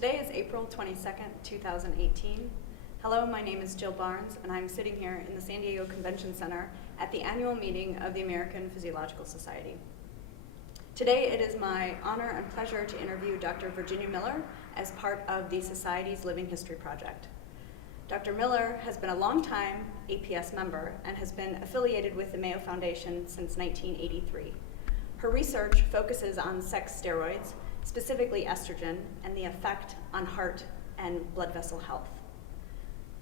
Today is April 22nd, 2018. Hello, my name is Jill Barnes, and I'm sitting here in the San Diego Convention Center at the annual meeting of the American Physiological Society. Today, it is my honor and pleasure to interview Dr. Virginia Miller as part of the Society's Living History Project. Dr. Miller has been a longtime APS member and has been affiliated with the Mayo Foundation since 1983. Her research focuses on sex steroids, specifically estrogen, and the effect on heart and blood vessel health.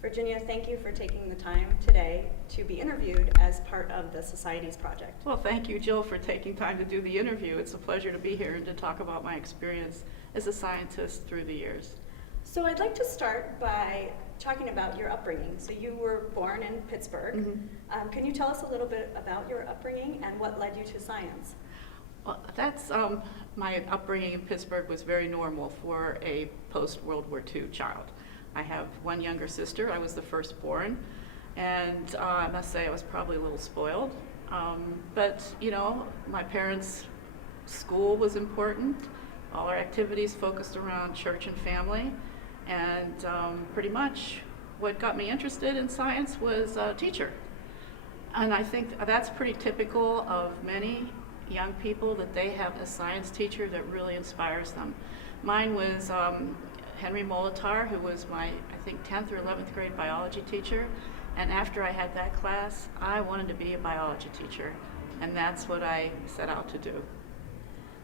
Virginia, thank you for taking the time today to be interviewed as part of the Society's project. Well, thank you, Jill, for taking time to do the interview. It's a pleasure to be here and to talk about my experience as a scientist through the years. So I'd like to start by talking about your upbringing. So you were born in Pittsburgh. Mm-hmm. Can you tell us a little bit about your upbringing and what led you to science? Well, that's my upbringing in Pittsburgh was very normal for a post-World War II child. I have one younger sister. I was the firstborn, and I must say I was probably a little spoiled. But you know, my parents' school was important. All our activities focused around church and family, and pretty much what got me interested in science was a teacher. And I think that's pretty typical of many young people, that they have a science teacher that really inspires them. Mine was Henry Molitor, who was my, I think, 10th or 11th grade biology teacher. And after I had that class, I wanted to be a biology teacher. And that's what I set out to do.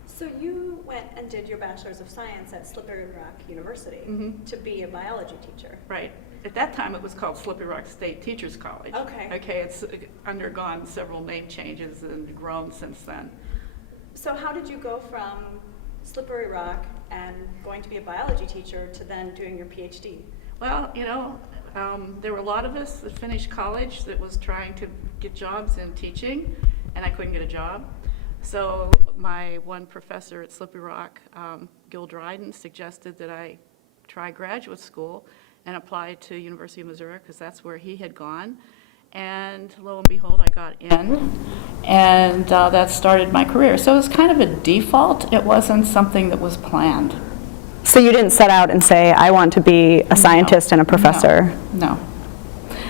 So you went and did your Bachelor's of Science at Slippery Rock University to be a biology teacher. Right. At that time, it was called Slippery Rock State Teachers College. Okay. Okay, it's undergone several name changes and grown since then. So how did you go from Slippery Rock and going to be a biology teacher to then doing your PhD? Well, you know, there were a lot of us that finished college that was trying to get jobs in teaching, and I couldn't get a job. So my one professor at Slippery Rock, Gil Dryden, suggested that I try graduate school and apply to University of Missouri, because that's where he had gone. And lo and behold, I got in, and that started my career. So it was kind of a default. It wasn't something that was planned. So you didn't set out and say, I want to be a scientist and a professor? No.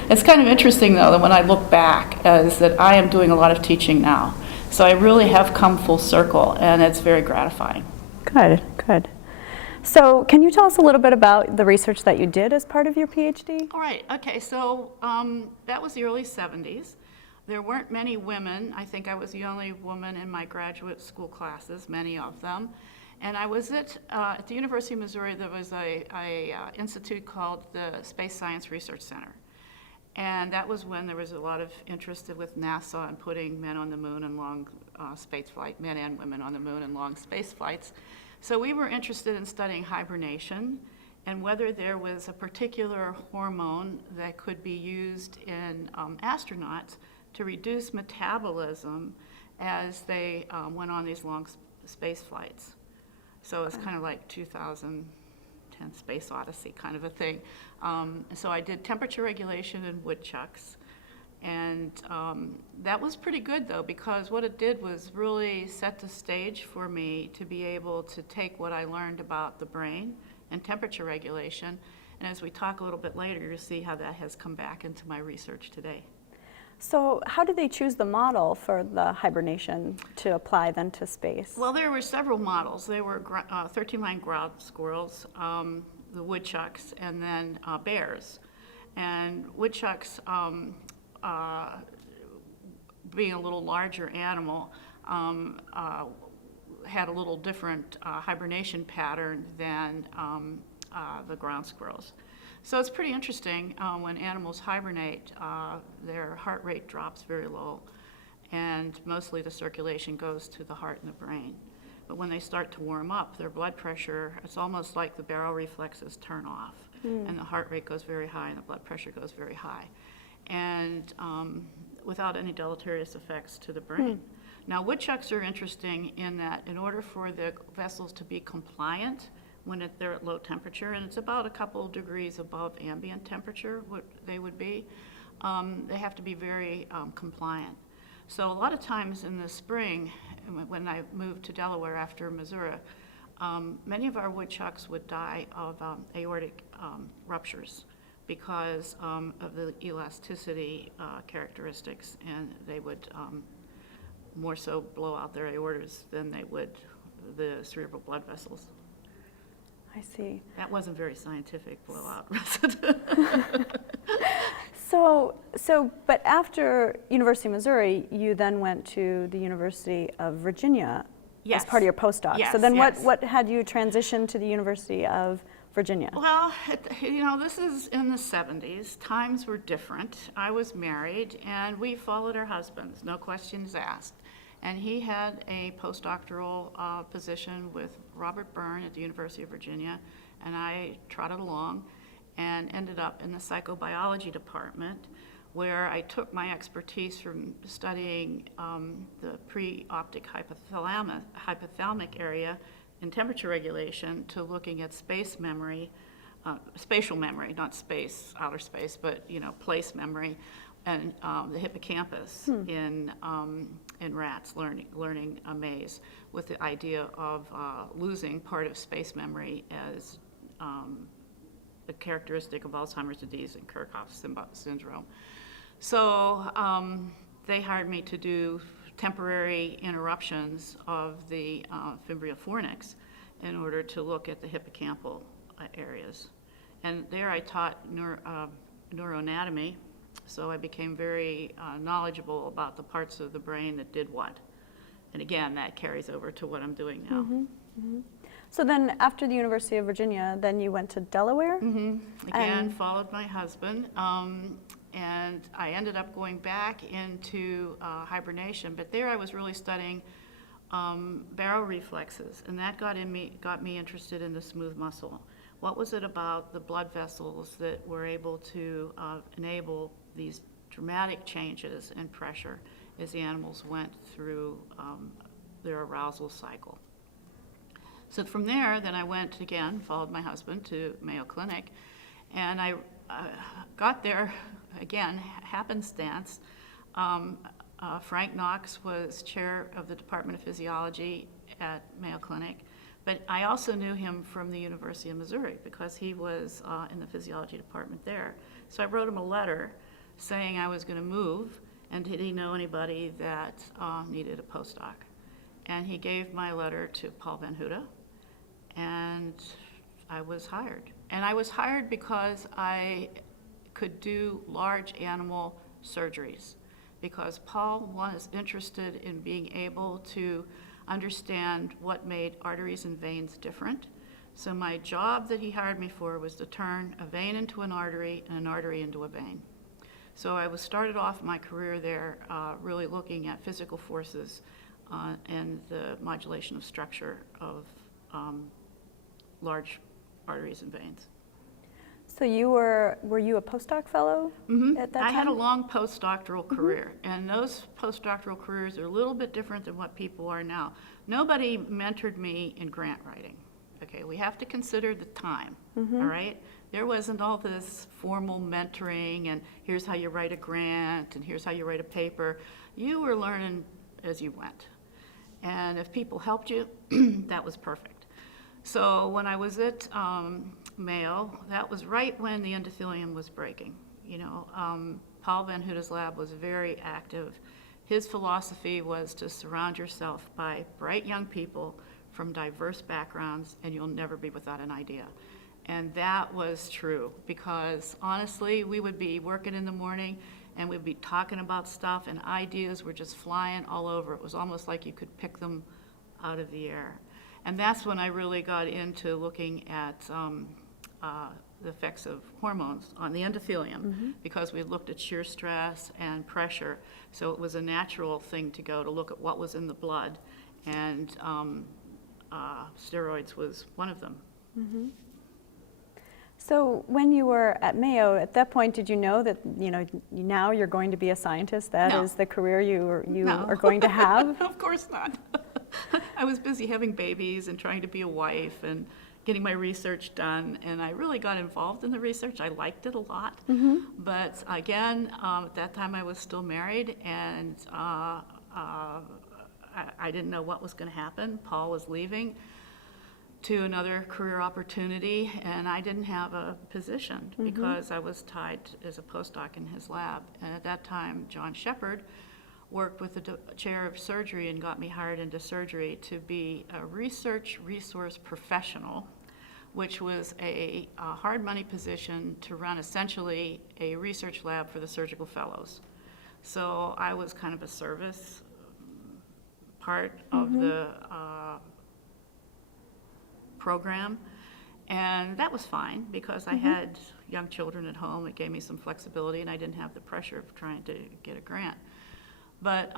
It's kind of interesting, though, that when I look back, is that I am doing a lot of teaching now. So I really have come full circle, and it's very gratifying. Good, good. So can you tell us a little bit about the research that you did as part of your PhD? All right, okay, so that was the early 70s. There weren't many women. I think I was the only woman in my graduate school classes, many of them. And I was at the University of Missouri. There was a institute called the Space Science Research Center. And that was when there was a lot of interest with NASA in putting men on the moon and long space flight, men and women on the moon and long space flights. So we were interested in studying hibernation and whether there was a particular hormone that could be used in astronauts to reduce metabolism as they went on these long space flights. So it's kind of like 2010 Space Odyssey kind of a thing. So I did temperature regulation in woodchucks. And that was pretty good, though, because what it did was really set the stage for me to be able to take what I learned about the brain and temperature regulation. And as we talk a little bit later, you'll see how that has come back into my research today. So how did they choose the model for the hibernation to apply then to space? Well, there were several models. There were 13-line ground squirrels, the woodchucks, and then bears. And woodchucks, being a little larger animal, had a little different hibernation pattern than the ground squirrels. So it's pretty interesting. When animals hibernate, their heart rate drops very low, and mostly the circulation goes to the heart and the brain. But when they start to warm up, their blood pressure, it's almost like the barrel reflexes turn off, and the heart rate goes very high and the blood pressure goes very high. And without any deleterious effects to the brain. Now, woodchucks are interesting in that in order for the vessels to be compliant when they're at low temperature, and it's about a couple of degrees above ambient temperature, what they would be, they have to be very compliant. So a lot of times in the spring, when I moved to Delaware after Missouri, many of our woodchucks would die of aortic ruptures because of the elasticity characteristics, and they would more so blow out their aortas than they would the cerebral blood vessels. I see. That wasn't very scientific, blowout. But after University of Missouri, you then went to the University of Virginia Yes. as part of your postdoc. Yes, so then yes. what had you transition to the University of Virginia? Well, this is in the 70s. Times were different. I was married, and we followed our husbands, no questions asked. And he had a postdoctoral position with Robert Byrne at the University of Virginia, and I trotted along and ended up in the psychobiology department, where I took my expertise from studying the pre-optic hypothalamic area in temperature regulation to looking at space memory, spatial memory, not space, outer space, but place memory, and the hippocampus in rats learning a maze, with the idea of losing part of space memory as a characteristic of Alzheimer's disease and Kirchhoff's syndrome. So they hired me to do temporary interruptions of the fimbrial fornix in order to look at the hippocampal areas. And there I taught neuroanatomy, so I became very knowledgeable about the parts of the brain that did what. And again, that carries over to what I'm doing now. Mm-hmm. Mm-hmm. So then after the University of Virginia, then you went to Delaware? Mm-hmm. Again, followed my husband. And I ended up going back into hibernation, but there I was really studying barrow reflexes, and that got me interested in the smooth muscle. What was it about the blood vessels that were able to enable these dramatic changes in pressure as the animals went through their arousal cycle? So from there, then I went again, followed my husband to Mayo Clinic, and I got there, again, happenstance. Frank Knox was chair of the Department of Physiology at Mayo Clinic, but I also knew him from the University of Missouri because he was in the physiology department there. So I wrote him a letter saying I was going to move, and did he know anybody that needed a postdoc? And he gave my letter to Paul Van Houte, and I was hired. And I was hired because I could do large animal surgeries, because Paul was interested in being able to understand what made arteries and veins different. So my job that he hired me for was to turn a vein into an artery and an artery into a vein. So I started off my career there really looking at physical forces and the modulation of structure of large arteries and veins. So were you a postdoc fellow at that time? I had a long postdoctoral career, and those postdoctoral careers are a little bit different than what people are now. Nobody mentored me in grant writing. Okay, we have to consider the time, all right? There wasn't all this formal mentoring and here's how you write a grant and here's how you write a paper. You were learning as you went. And if people helped you, that was perfect. So when I was at Mayo, that was right when the endothelium was breaking. Paul Van Houte's lab was very active. His philosophy was to surround yourself by bright young people from diverse backgrounds, and you'll never be without an idea. And that was true, because honestly, we would be working in the morning and we'd be talking about stuff, and ideas were just flying all over. It was almost like you could pick them out of the air. And that's when I really got into looking at the effects of hormones on the endothelium, because we looked at shear stress and pressure. So it was a natural thing to go to look at what was in the blood, and steroids was one of them. So when you were at Mayo, at that point, did you know that now you're going to be a scientist? That No. is the career you No. are going to have? Of course not. I was busy having babies and trying to be a wife and getting my research done, and I really got involved in the research. I liked it a lot. But again, at that time I was still married, and I didn't know what was going to happen. Paul was leaving. to another career opportunity, and I didn't have a position because I was tied as a postdoc in his lab. And at that time, John Shepard worked with the chair of surgery and got me hired into surgery to be a research resource professional, which was a hard money position to run essentially a research lab for the surgical fellows. So I was kind of a service part of the program, and that was fine because I had young children at home. It gave me some flexibility, and I didn't have the pressure of trying to get a grant. But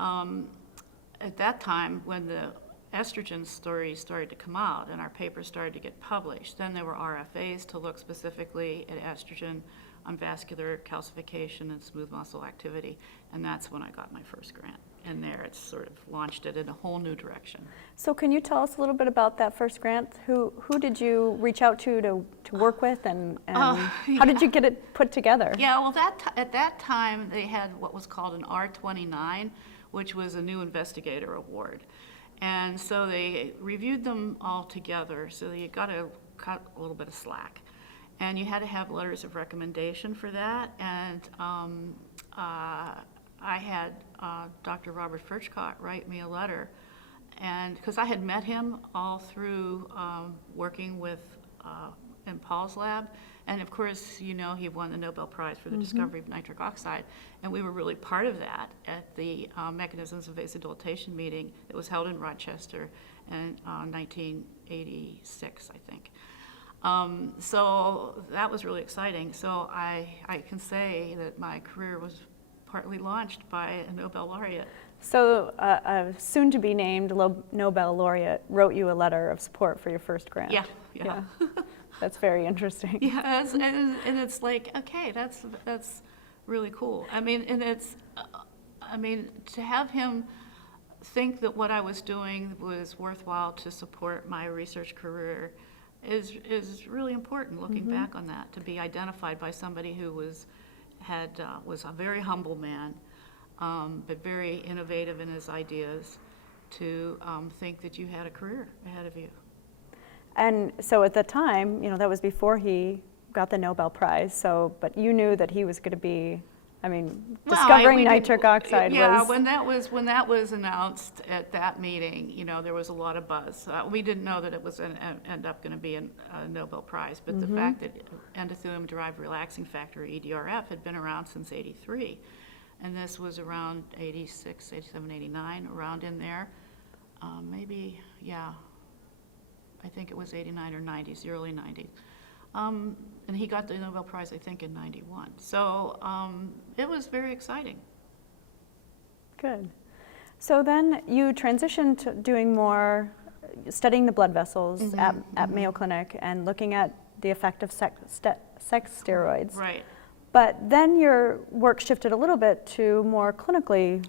at that time, when the estrogen story started to come out and our papers started to get published, then there were RFAs to look specifically at estrogen on vascular calcification and smooth muscle activity, and that's when I got my first grant. And there it's sort of launched it in a whole new direction. So can you tell us a little bit about that first grant? Who did you reach out to work with, and how did you get it put together? Yeah, well, at that time they had what was called an R29, which was a new investigator award. And so they reviewed them all together, so you got to cut a little bit of slack. And you had to have letters of recommendation for that. And I had Dr. Robert Furchcott write me a letter, and because I had met him all through working with in Paul's lab, and of course, you know, he won the Nobel Prize for the discovery of nitric oxide, and we were really part of that at the Mechanisms of Vasodilatation meeting that was held in Rochester in 1986, I think. So that was really exciting. So I can say that my career was partly launched by a Nobel laureate. So a soon-to-be named Nobel laureate wrote you a letter of support for your first grant. Yeah. That's very interesting. Yeah, and it's like, okay, that's really cool. I mean, and it's, to have him think that what I was doing was worthwhile to support my research career is really important. Looking back on that, to be identified by somebody who was a very humble man, but very innovative in his ideas, to think that you had a career ahead of you. And so at the time, you know, that was before he got the Nobel Prize. So, but you knew that he was going to be, discovering nitric oxide was. Yeah, when that was announced at that meeting, you know, there was a lot of buzz. We didn't know that it was end up going to be a Nobel Prize, but the fact that endothelium-derived relaxing factor, EDRF, had been around since '83, and this was around '86, '87, '89, around in there, maybe, yeah. I think it was '89 or '90s, the early '90s. And he got the Nobel Prize, I think, in '91. So it was very exciting. Good. So then you transitioned to doing more, studying the blood vessels at Mayo Clinic and looking at the effect of sex steroids. Right. But then your work shifted a little bit to more clinically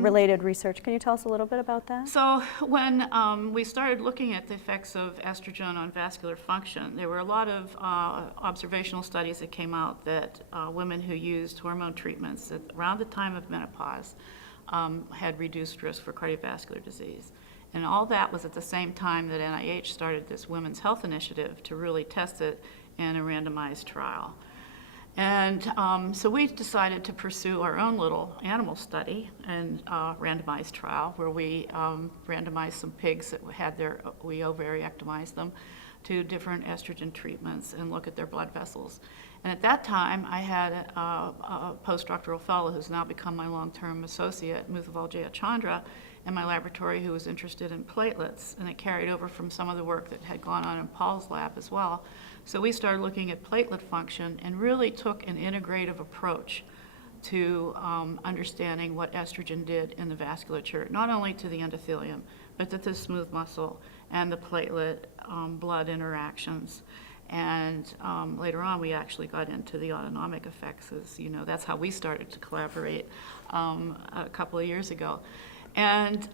related research. Can you tell us a little bit about that? So when we started looking at the effects of estrogen on vascular function, there were a lot of observational studies that came out that women who used hormone treatments around the time of menopause had reduced risk for cardiovascular disease. And all that was at the same time that NIH started this Women's Health Initiative to really test it in a randomized trial. And so we decided to pursue our own little animal study and randomized trial where we randomized some pigs that had we ovariectomized them to different estrogen treatments and look at their blood vessels. And at that time, I had a postdoctoral fellow who's now become my long-term associate, Muthaval Jayachandra, in my laboratory, who was interested in platelets, and it carried over from some of the work that had gone on in Paul's lab as well. So we started looking at platelet function and really took an integrative approach to understanding what estrogen did in the vasculature, not only to the endothelium, but to the smooth muscle and the platelet blood interactions. And later on, we actually got into the autonomic effects, as you know, that's how we started to collaborate a couple of years ago. And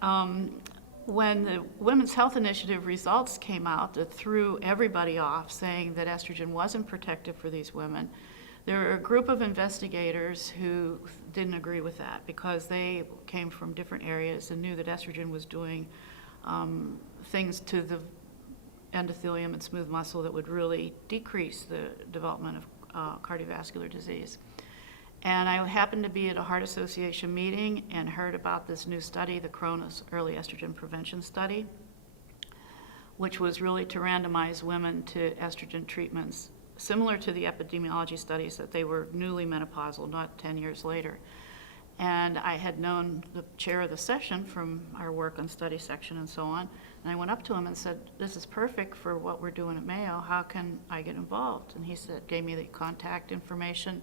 when the Women's Health Initiative results came out that threw everybody off, saying that estrogen wasn't protective for these women, there were a group of investigators who didn't agree with that because they came from different areas and knew that estrogen was doing things to the endothelium and smooth muscle that would really decrease the development of cardiovascular disease. And I happened to be at a Heart Association meeting and heard about this new study, the Cronus Early Estrogen Prevention Study, which was really to randomize women to estrogen treatments, similar to the epidemiology studies that they were newly menopausal, not 10 years later. And I had known the chair of the session from our work on study section and so on, and I went up to him and said, this is perfect for what we're doing at Mayo, how can I get involved? And he said, gave me the contact information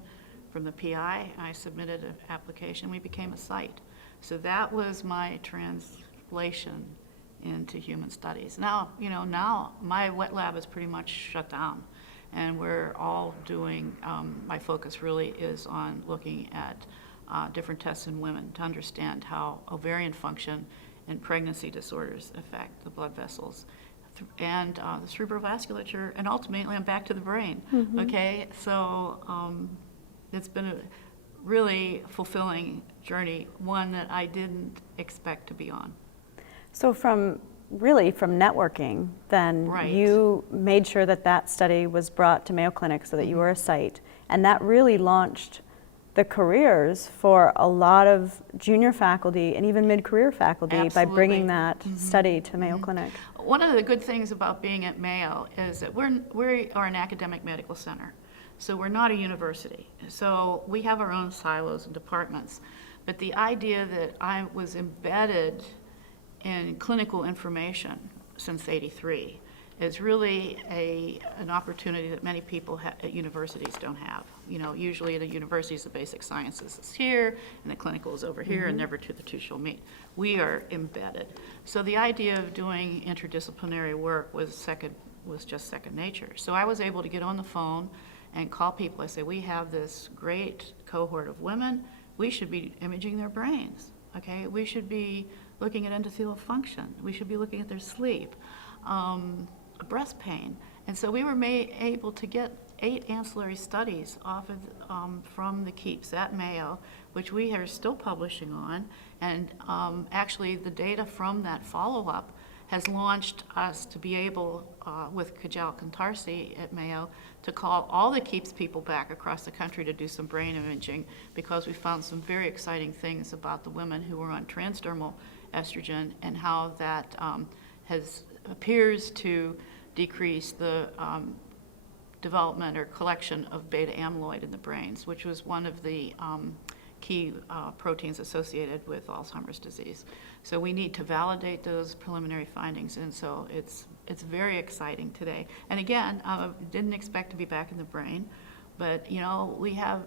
from the PI, I submitted an application, we became a site. So that was my translation into human studies. Now, now my wet lab is pretty much shut down, and we're all doing, my focus really is on looking at different tests in women to understand how ovarian function and pregnancy disorders affect the blood vessels and the cerebrovasculature, and ultimately I'm back to the brain. Okay, so it's been a really fulfilling journey, one that I didn't expect to be on. So from networking, then Right. you made sure that study was brought to Mayo Clinic so that you were a site, and that really launched the careers for a lot of junior faculty and even mid-career faculty by bringing that study to Mayo Clinic. One of the good things about being at Mayo is that we are an academic medical center. So we're not a university. So we have our own silos and departments. But the idea that I was embedded in clinical information since '83 is really an opportunity that many people at universities don't have. Usually at a university, the basic sciences is here, and the clinical is over here, and never the two shall meet. We are embedded. So the idea of doing interdisciplinary work was just second nature. So I was able to get on the phone and call people. I say, we have this great cohort of women. We should be imaging their brains, okay? We should be looking at endothelial function. We should be looking at their sleep, breast pain. And so we were able to get 8 ancillary studies off of, from the KEEPS at Mayo, which we are still publishing on. And actually the data from that follow-up has launched us to be able, with Kajal Kantarsi at Mayo, to call all the KEEPS people back across the country to do some brain imaging, because we found some very exciting things about the women who were on transdermal estrogen and how that appears to decrease the development or collection of beta amyloid in the brains, which was one of the key proteins associated with Alzheimer's disease. So we need to validate those preliminary findings, and so it's very exciting today. And again, didn't expect to be back in the brain, but we have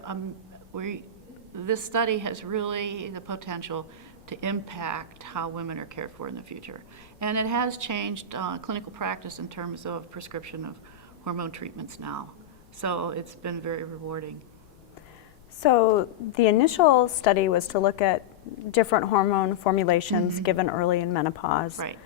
this study has really the potential to impact how women are cared for in the future, and it has changed clinical practice in terms of prescription of hormone treatments now. So it's been very rewarding. So the initial study was to look at different hormone formulations given early in menopause. Right.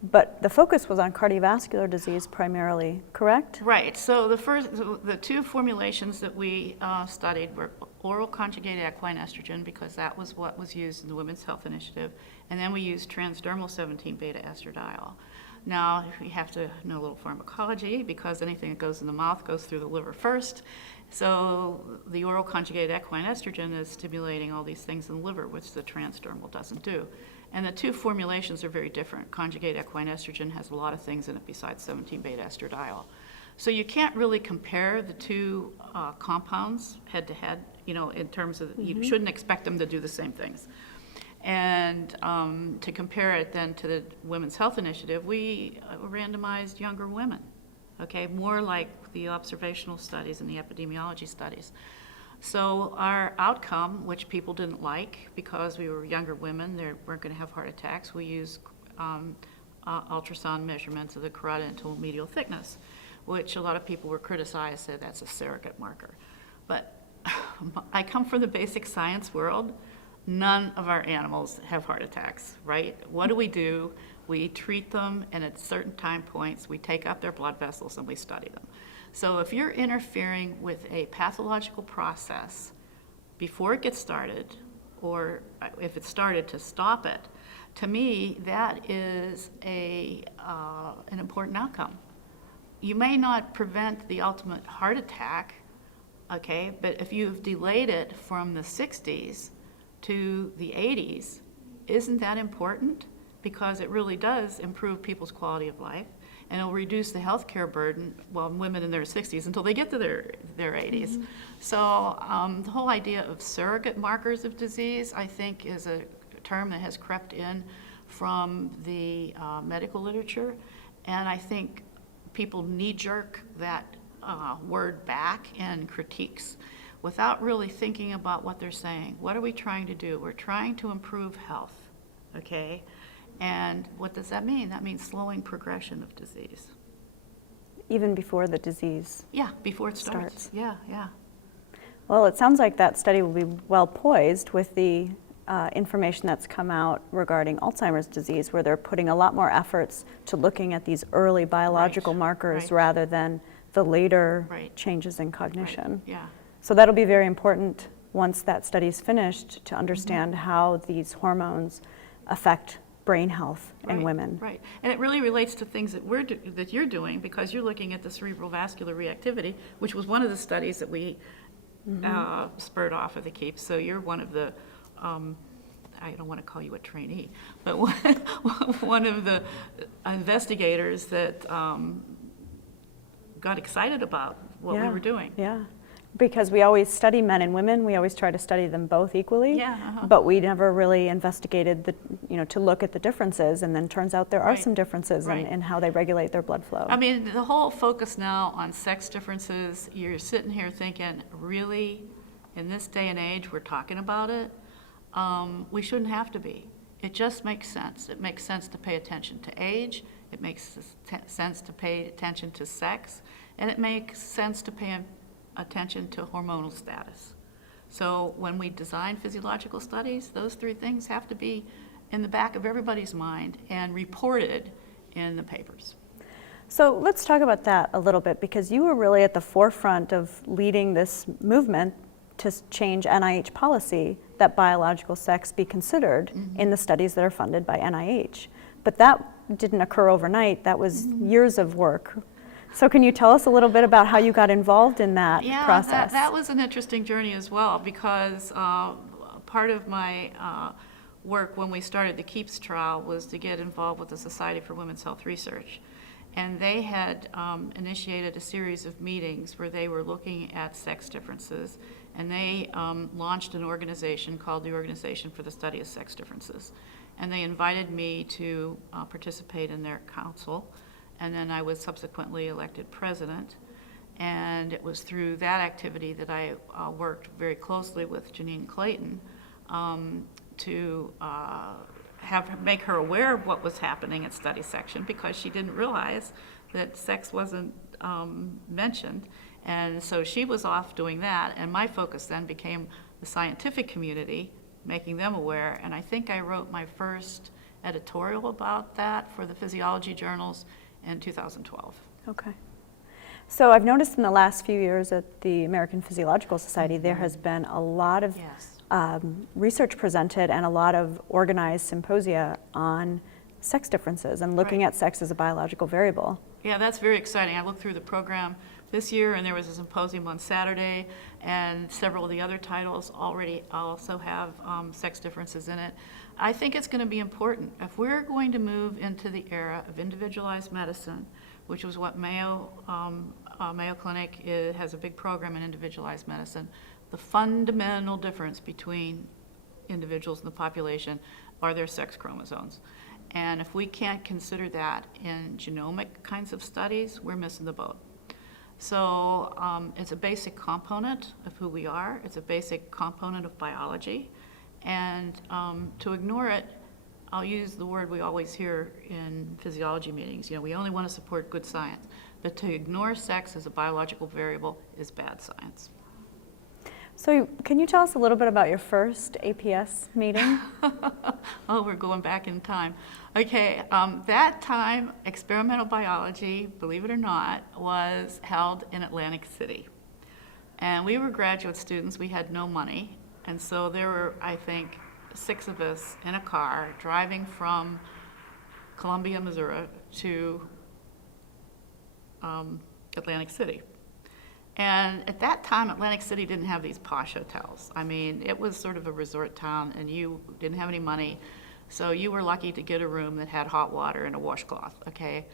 But the focus was on cardiovascular disease primarily, correct? Right. So the 2 formulations that we studied were oral conjugated equine estrogen, because that was what was used in the Women's Health Initiative, and then we used transdermal 17-beta estradiol. Now, we have to know a little pharmacology, because anything that goes in the mouth goes through the liver first. So the oral conjugated equine estrogen is stimulating all these things in the liver, which the transdermal doesn't do. And the 2 formulations are very different. Conjugated equine estrogen has a lot of things in it besides 17-beta estradiol. So you can't really compare the 2 compounds head to head, in terms of, you shouldn't expect them to do the same things. And to compare it then to the Women's Health Initiative, we randomized younger women, okay, more like the observational studies and the epidemiology studies. So our outcome, which people didn't like because we were younger women, they weren't going to have heart attacks, we used ultrasound measurements of the carotid and medial thickness, which a lot of people were criticized, said that's a surrogate marker. But I come from the basic science world. None of our animals have heart attacks, right? What do? We treat them, and at certain time points, we take out their blood vessels and we study them. So if you're interfering with a pathological process before it gets started, or if it's started, to stop it, to me, that is an important outcome. you may not prevent the ultimate heart attack, okay, but if you've delayed it from the 60s to the 80s, isn't that important? Because it really does improve people's quality of life, and it'll reduce the healthcare burden, well, women in their 60s until they get to their 80s. Mm-hmm. So the whole idea of surrogate markers of disease, I think, is a term that has crept in from the medical literature, and I think people knee-jerk that word back in critiques without really thinking about what they're saying. What are we trying to do? We're trying to improve health, okay? And what does that mean? That means slowing progression of disease. Even before the disease Yeah, before it starts. Yeah, yeah. Well, it sounds like that study will be well poised with the information that's come out regarding Alzheimer's disease, where they're putting a lot more efforts to looking at these early biological markers rather than the later changes in cognition. Right. Yeah. So that'll be very important once that study is finished to understand how these hormones affect brain health in women. Right, and it really relates to things that that you're doing, because you're looking at the cerebral vascular reactivity, which was one of the studies that we spurred off of the KEEP. So you're one of the, I don't want to call you a trainee, but one of the investigators that got excited about what we were doing. Yeah. Because we always study men and women, we always try to study them both equally, but we never really investigated to look at the differences, and then turns out there are some differences in how they regulate their blood flow. I mean, the whole focus now on sex differences, you're sitting here thinking, really, in this day and age, we're talking about it? We shouldn't have to be. It just makes sense. It makes sense to pay attention to age, it makes sense to pay attention to sex, and it makes sense to pay attention to hormonal status. So when we design physiological studies, those three things have to be in the back of everybody's mind and reported in the papers. So let's talk about that a little bit, because you were really at the forefront of leading this movement to change NIH policy that biological sex be considered in the studies that are funded by NIH. But that didn't occur overnight. That was years of work. So can you tell us a little bit about how you got involved in that process? Yeah, that was an interesting journey as well, because part of my work when we started the KEEPS trial was to get involved with the Society for Women's Health Research. And they had initiated a series of meetings where they were looking at sex differences, and they launched an organization called the Organization for the Study of Sex Differences. And they invited me to participate in their council. And then I was subsequently elected president. And it was through that activity that I worked very closely with Janine Clayton to make her aware of what was happening at study section, because she didn't realize that sex wasn't mentioned. And so she was off doing that, and my focus then became the scientific community, making them aware. And I think I wrote my first editorial about that for the Physiology journals in 2012. Okay. So I've noticed in the last few years at the American Physiological Society, there has been a lot of research presented and a lot of organized symposia on sex differences and looking at sex as a biological variable. Yeah, that's very exciting. I looked through the program this year, and there was a symposium on Saturday, and several of the other titles already also have sex differences in it. I think it's going to be important. If we're going to move into the era of individualized medicine, which was what Mayo Clinic has a big program in individualized medicine, the fundamental difference between individuals in the population are their sex chromosomes. And if we can't consider that in genomic kinds of studies, we're missing the boat. So it's a basic component of who we are. It's a basic component of biology. And to ignore it, I'll use the word we always hear in physiology meetings. We only want to support good science. But to ignore sex as a biological variable is bad science. So can you tell us a little bit about your first APS meeting? Oh, we're going back in time. Okay, that time, experimental biology, believe it or not, was held in Atlantic City. And we were graduate students, we had no money. And so there were, I think, 6 of us in a car driving from Columbia, Missouri to Atlantic City. And at that time, Atlantic City didn't have these posh hotels. I mean, it was sort of a resort town, and you didn't have any money, so you were lucky to get a room that had hot water and a washcloth, okay?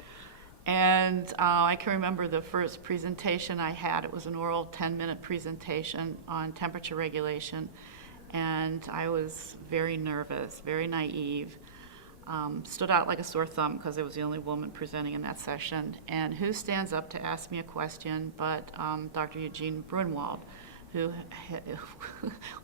And I can remember the first presentation I had. It was an oral 10-minute presentation on temperature regulation, and I was very nervous, very naive. Stood out like a sore thumb because I was the only woman presenting in that session. And who stands up to ask me a question but Dr. Eugene Brunwald, who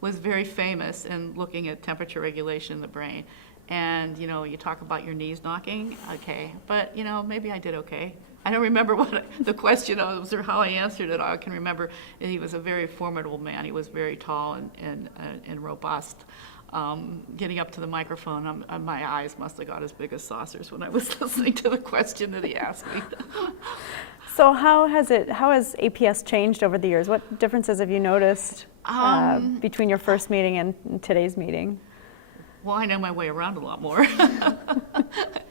was very famous in looking at temperature regulation in the brain. And, you know, you talk about your knees knocking, okay, but, you know, maybe I did okay. I don't remember what the question was or how I answered it. I can remember he was a very formidable man. He was very tall and robust. Getting up to the microphone, my eyes must have got as big as saucers when I was listening to the question that he asked me. So how has APS changed over the years? What differences have you noticed between your first meeting and today's meeting? Well, I know my way around a lot more.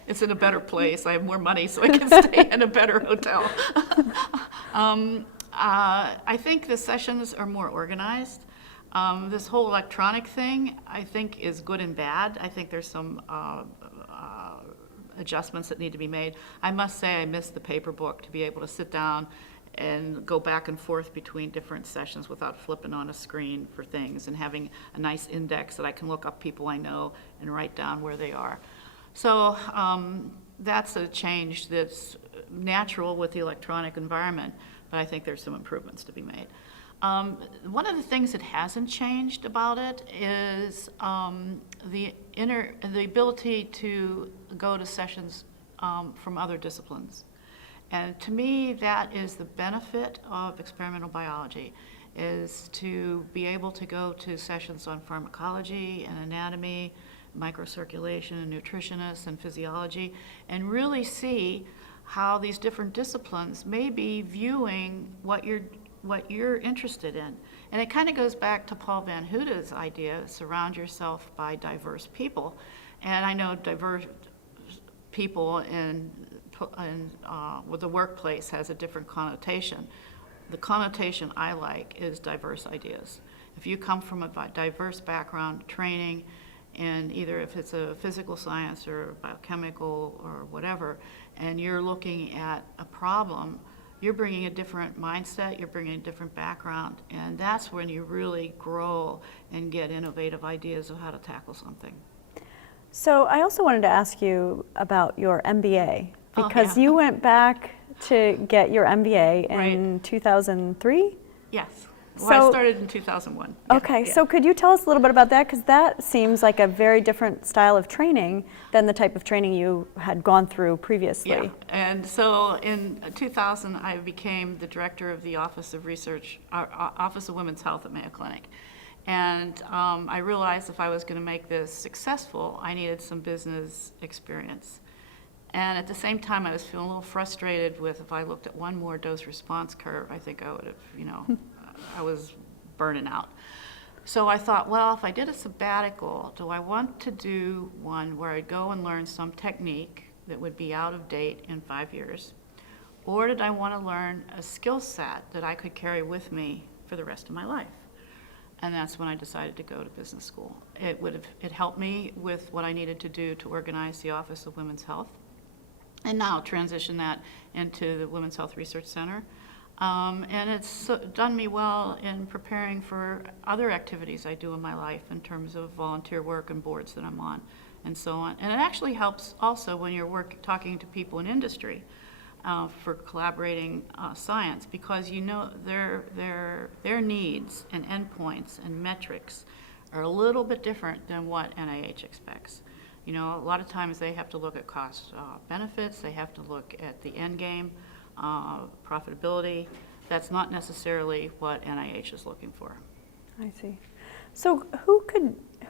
It's in a better place. I have more money, so I can stay in a better hotel. I think the sessions are more organized. This whole electronic thing, I think, is good and bad. I think there's some adjustments that need to be made. I must say I miss the paper book, to be able to sit down and go back and forth between different sessions without flipping on a screen for things, and having a nice index that I can look up people I know and write down where they are. So that's a change that's natural with the electronic environment, but I think there's some improvements to be made. One of the things that hasn't changed about it is the ability to go to sessions from other disciplines. And to me, that is the benefit of experimental biology, is to be able to go to sessions on pharmacology and anatomy, microcirculation and nutritionists and physiology, and really see how these different disciplines may be viewing what you're interested in. And it kind of goes back to Paul Van Houte's idea, surround yourself by diverse people. And I know diverse people with the workplace has a different connotation. The connotation I like is diverse ideas. If you come from a diverse background, training, and either if it's a physical science or biochemical or whatever, and you're looking at a problem, you're bringing a different mindset, you're bringing a different background, and that's when you really grow and get innovative ideas of how to tackle something. So I also wanted to ask you about your MBA, because you went back to get your MBA in 2003? Yes. Well, So, I started in 2001. Okay, so could you tell us a little bit about that? Because that seems like a very different style of training than the type of training you had gone through previously. Yeah, and so in 2000, I became the director of the Office of Research, Office of Women's Health at Mayo Clinic. And I realized if I was going to make this successful, I needed some business experience. And at the same time, I was feeling a little frustrated with, if I looked at one more dose response curve, I think I would have, I was burning out. So I thought, well, if I did a sabbatical, do I want to do one where I'd go and learn some technique that would be out of date in 5 years? Or did I want to learn a skill set that I could carry with me for the rest of my life? And that's when I decided to go to business school. It helped me with what I needed to do to organize the Office of Women's Health, and now transition that into the Women's Health Research Center. And it's done me well in preparing for other activities I do in my life in terms of volunteer work and boards that I'm on and so on. And it actually helps also when you're talking to people in industry for collaborating science, because their needs and endpoints and metrics are a little bit different than what NIH expects. A lot of times they have to look at cost benefits, they have to look at the end game, profitability. That's not necessarily what NIH is looking for. I see. So who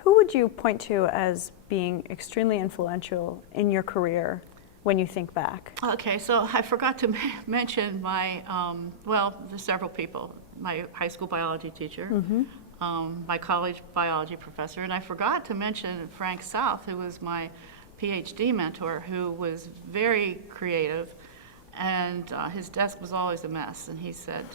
would you point to as being extremely influential in your career when you think back? Okay, so I forgot to mention my, there's several people. My high school biology teacher, my college biology professor, and I forgot to mention Frank South, who was my PhD mentor, who was very creative And his desk was always a mess, and he said,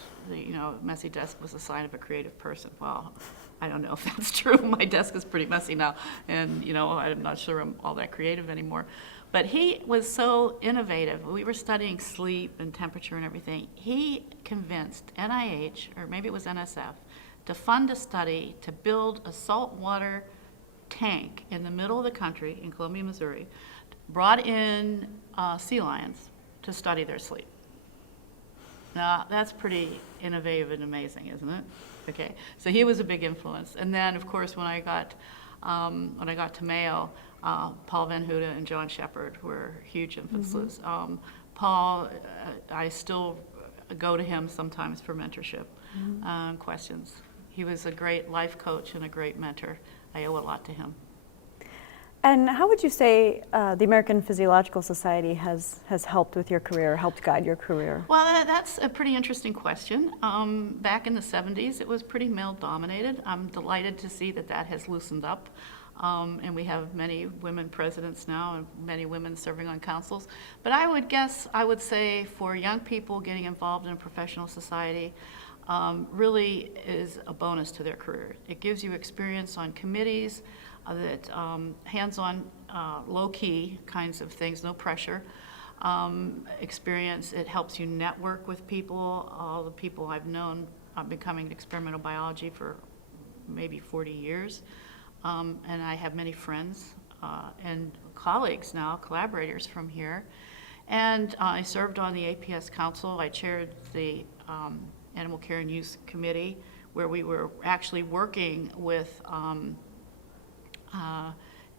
messy desk was a sign of a creative person. Well, I don't know if that's true. My desk is pretty messy now, and I'm not sure I'm all that creative anymore. But he was so innovative. We were studying sleep and temperature and everything. He convinced NIH, or maybe it was NSF, to fund a study to build a saltwater tank in the middle of the country in Columbia, Missouri, brought in sea lions to study their sleep. Now, that's pretty innovative and amazing, isn't it? Okay, so he was a big influence. And then, of course, when I got to Mayo, Paul Van Houten and John Shepard were huge influences. Paul, I still go to him sometimes for mentorship questions. He was a great life coach and a great mentor. I owe a lot to him. And how would you say the American Physiological Society has helped with your career, helped guide your career? Well, that's a pretty interesting question. Back in the 70s, it was pretty male-dominated. I'm delighted to see that has loosened up. And we have many women presidents now and many women serving on councils. But I would say for young people getting involved in a professional society really is a bonus to their career. It gives you experience on committees, that hands-on, low-key kinds of things, no pressure experience. It helps you network with people. All the people I've known, I've been coming to experimental biology for maybe 40 years. And I have many friends and colleagues now, collaborators from here. And I served on the APS Council. I chaired the Animal Care and Use Committee, where we were actually working with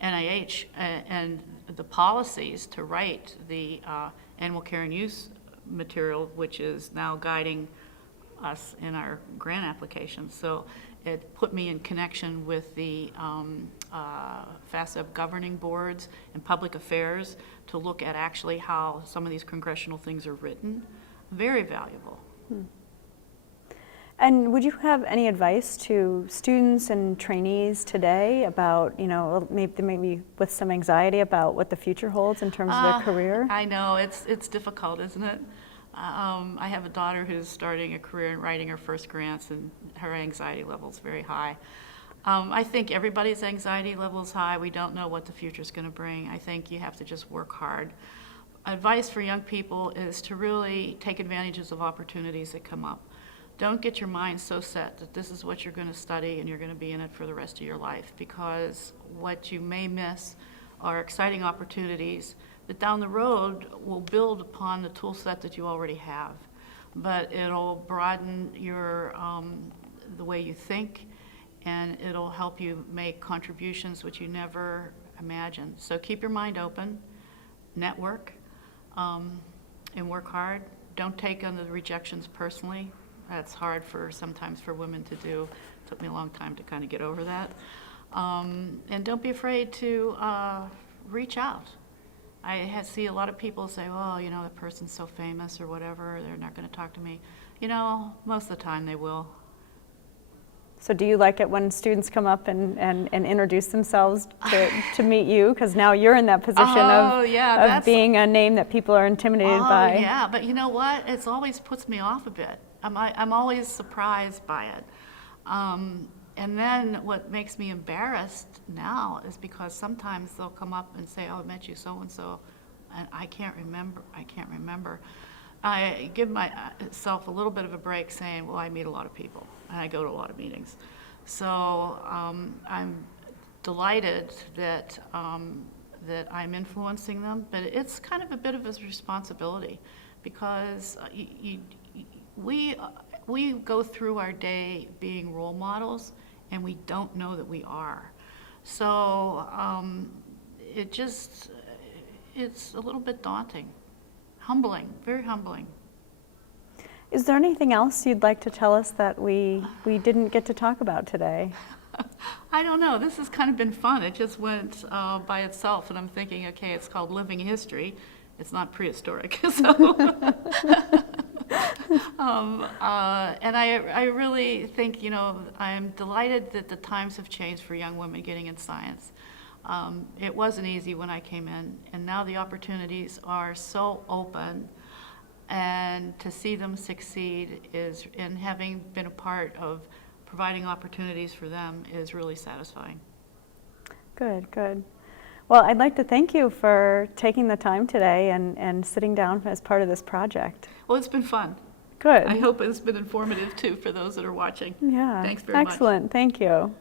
NIH and the policies to write the Animal Care and Use material, which is now guiding us in our grant application. So it put me in connection with the FAPS governing boards and public affairs to look at actually how some of these congressional things are written. Very valuable. And would you have any advice to students and trainees today about, maybe with some anxiety about what the future holds in terms of their career? I know, it's difficult, isn't it? I have a daughter who's starting a career in writing her first grants, and her anxiety level is very high. I think everybody's anxiety level is high. We don't know what the future's going to bring. I think you have to just work hard. Advice for young people is to really take advantages of opportunities that come up. Don't get your mind so set that this is what you're going to study and you're going to be in it for the rest of your life, because what you may miss are exciting opportunities that down the road will build upon the tool set that you already have. But it'll broaden your the way you think, and it'll help you make contributions which you never imagined. So keep your mind open, network, and work hard. Don't take on the rejections personally. That's hard sometimes for women to do. It took me a long time to kind of get over that. And don't be afraid to reach out. I see a lot of people say, well, the person's so famous or whatever, they're not going to talk to me. Most of the time they will. So do you like it when students come up and introduce themselves to meet you? Because now you're in that position of being a name that people are intimidated by. Oh, yeah, but you know what? It always puts me off a bit. I'm always surprised by it. And then what makes me embarrassed now is because sometimes they'll come up and say, oh, I met you so-and-so, and I can't remember. I give myself a little bit of a break saying, well, I meet a lot of people, and I go to a lot of meetings. So I'm delighted that I'm influencing them, but it's kind of a bit of a responsibility, because we go through our day being role models, and we don't know that we are. So it's a little bit daunting, humbling, very humbling. Is there anything else you'd like to tell us that we didn't get to talk about today? I don't know. This has kind of been fun. It just went by itself, and I'm thinking, okay, it's called Living History. It's not prehistoric. So. And I really think, I'm delighted that the times have changed for young women getting in science. It wasn't easy when I came in, and now the opportunities are so open. and to see them succeed is, and having been a part of providing opportunities for them is really satisfying. Good, good. Well, I'd like to thank you for taking the time today and sitting down as part of this project. Well, it's been fun. Good. I hope it's been informative too for those that are watching. Yeah. Thanks very much. Excellent. Thank you.